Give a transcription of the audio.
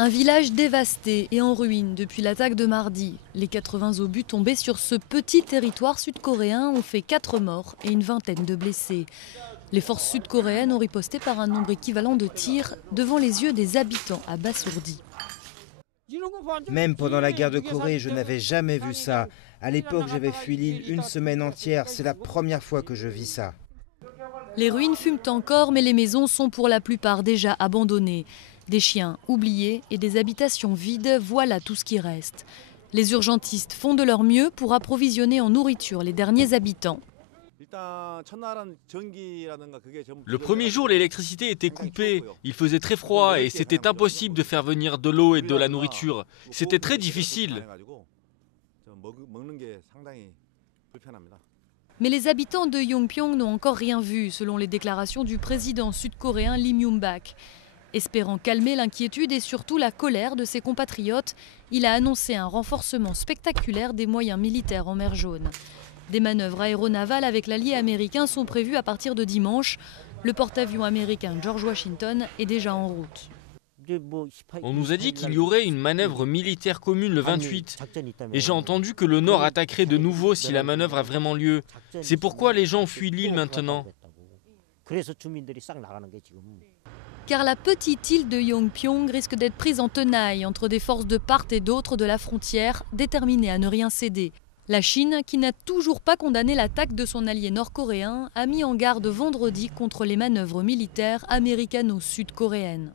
Un village dévasté et en ruine depuis l'attaque de mardi. Les 80 obus tombés sur ce petit territoire sud-coréen ont fait 4 morts et une vingtaine de blessés. Les forces sud-coréennes ont riposté par un nombre équivalent de tirs devant les yeux des habitants abasourdis. Même pendant la guerre de Corée, je n'avais jamais vu ça. À l'époque, j'avais fui l'île une semaine entière. C'est la première fois que je vis ça. Les ruines fument encore, mais les maisons sont pour la plupart déjà abandonnées. Des chiens oubliés et des habitations vides, voilà tout ce qui reste. Les urgentistes font de leur mieux pour approvisionner en nourriture les derniers habitants. Le premier jour, l'électricité était coupée, il faisait très froid et c'était impossible de faire venir de l'eau et de la nourriture. C'était très difficile. Mais les habitants de Yongpyong n'ont encore rien vu, selon les déclarations du président sud-coréen Lee Myung-bak. Espérant calmer l'inquiétude et surtout la colère de ses compatriotes, il a annoncé un renforcement spectaculaire des moyens militaires en mer Jaune. Des manœuvres aéronavales avec l'allié américain sont prévues à partir de dimanche. Le porte-avions américain George Washington est déjà en route. On nous a dit qu'il y aurait une manœuvre militaire commune le 28. Et j'ai entendu que le Nord attaquerait de nouveau si la manœuvre a vraiment lieu. C'est pourquoi les gens fuient l'île maintenant. Car la petite île de Yongpyong risque d'être prise en tenaille entre des forces de part et d'autre de la frontière, déterminées à ne rien céder. La Chine, qui n'a toujours pas condamné l'attaque de son allié nord-coréen, a mis en garde vendredi contre les manœuvres militaires américano-sud-coréennes.